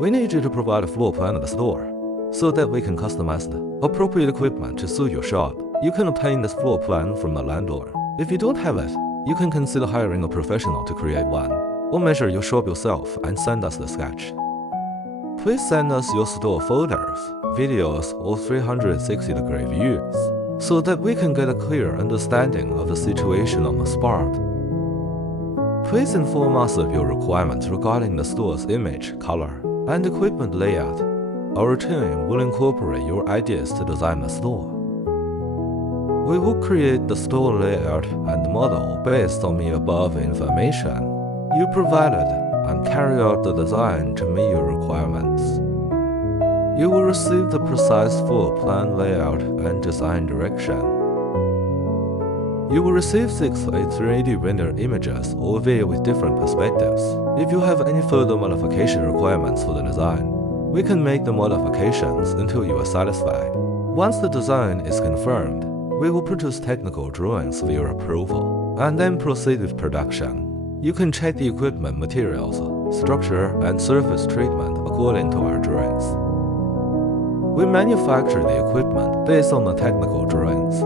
We need you to provide a floor plan of the store so that we can customize the appropriate equipment to suit your shop. You can obtain this floor plan from the landlord. If you don't have it, you can consider hiring a professional to create one, or measure your shop yourself and send us the sketch. Please send us your store photos, videos, or 360-degree views so that we can get a clear understanding of the situation on the spot. Please inform us of your requirements regarding the store's image, color, and equipment layout. Our team will incorporate your ideas to design the store. We will create the store layout and model based on the above information you provided and carry out the design to meet your requirements. You will receive the precise floor plan layout and design direction. You will receive 6 3D render images or video with different perspectives. If you have any further modification requirements for the design, we can make the modifications until you are satisfied. Once the design is confirmed, we will produce technical drawings for your approval and then proceed with production. You can check the equipment materials, structure, and surface treatment according to our drawings. We manufacture the equipment based on the technical drawings.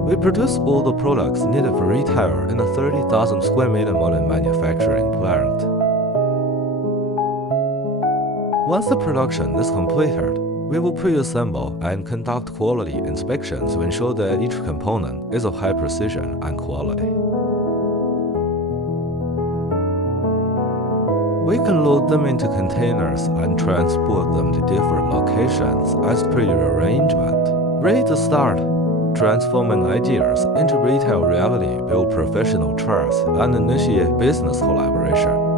We produce all the products needed for retail in a 30,000 square meter modern manufacturing plant. Once the production is completed, we will pre-assemble and conduct quality inspections to ensure that each component is of high precision and quality. We can load them into containers and transport them to different locations as per your arrangement. Ready to start transforming ideas into retail reality, build professional trust, and initiate business collaboration.